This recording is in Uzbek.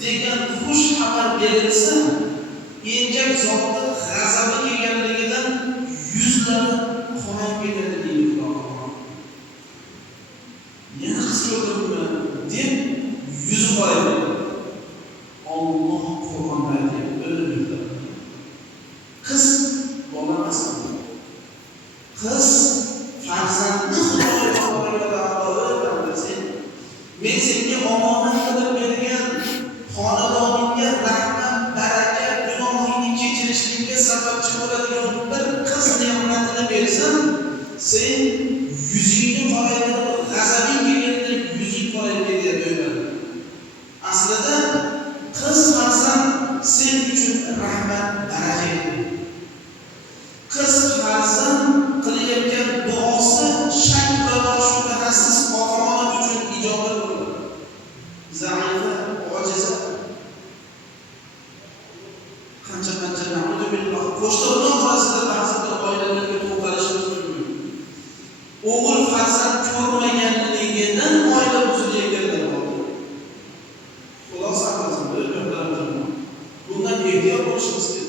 degan xush xabar berilsa, enjak zotni g'azabi kelganligidan yuzlari qorayib ketadi deydi Xudo. Yana qiz ko'rdimmi deb yuzi qorayib. Alloh Qur'onda aytadi, qiz bola emas. Qiz farzandni Xudo taologa men senga omonat qilib bergan xonadoningga rahmat, baraka, gunohingni kechirishlikka sababchi bo'ladigan bir qiz ne'matini bersam, sen yuzingni qoraytirib, g'azabing kelganda yuzing qorayib ketadi. Aslida qiz farzand sen uchun rahmat, baraka. Qiz farzand qilayotgan duosi shak va shubhasiz ota-ona uchun ijobat bo'ladi. Zaifa, ojiza. Qancha na'udhu billah. Qo'shtirnoq orasida ba'zi bir oilalarga to'qalishimiz mumkin. O'g'il farzand ko'rmaganligidan oila buzilayotganlar bor. Xulosa qilsin, bundan ehtiyot bo'lishimiz kerak.